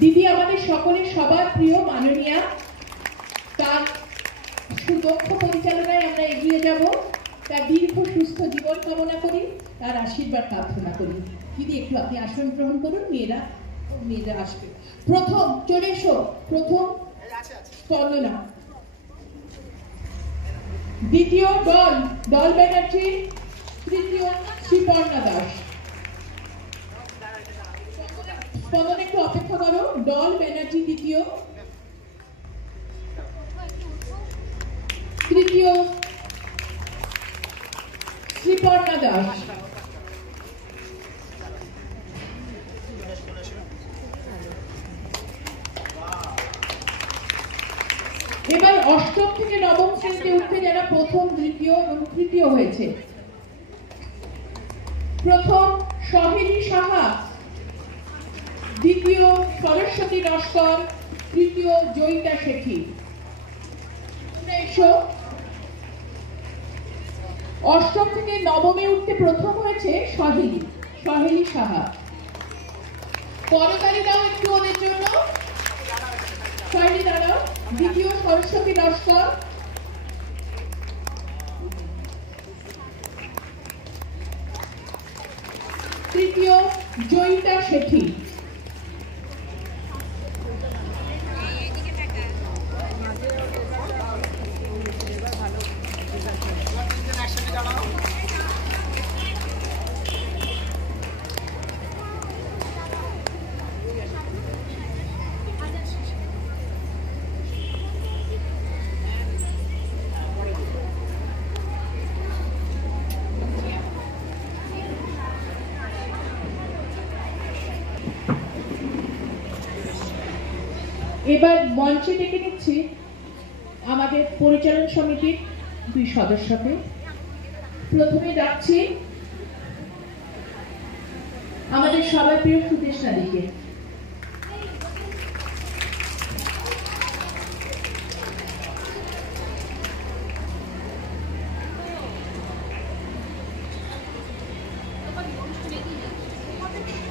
দিদি আমাদের সকলের সবার প্রিয় মাননীয়া, তার সুদক্ষ পরিচালনায় আমরা এগিয়ে যাব। তার দীর্ঘ সুস্থ জীবন কামনা করি, তার আশীর্বাদ প্রার্থনা করি। দিদি একটু আপনি আসন গ্রহণ করুন, মেয়েরা আসবে। প্রথম চলে এসো, প্রথম স্পন্দনা, দ্বিতীয় দল ব্যানার্জি, তৃতীয় শ্রীপর্ণা দাস। স্পন্দনা একটু অপেক্ষা করো, দল ব্যানার্জি দ্বিতীয়, তৃতীয় শ্রীপর্ণা দাস। এবার অষ্টম থেকে নবম শ্রেণীতে উঠতে যারা প্রথম, দ্বিতীয় এবং তৃতীয় হয়েছে। প্রথম সহেলি সাহা, দ্বিতীয় সরস্বতী নস্কর, তৃতীয় জয়িতা শেঠী। অষ্টম থেকে নবমে উঠতে প্রথম হয়েছে সহেলি সাহা। করতালি দাও একটু ওদের জন্য। সহেলি দাঁড়াও। দ্বিতীয় সরস্বতী নস্কর, তৃতীয় জয়িতা শেঠী। এবার মঞ্চে ডেকে নিচ্ছি আমাদের পরিচালন সমিতির দুই সদস্যকে। প্রথমে ডাকছি আমাদের সবার প্রিয় সুদেষ্ণা দিকে।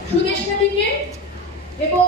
সুদেষ্ণা দিকে এবং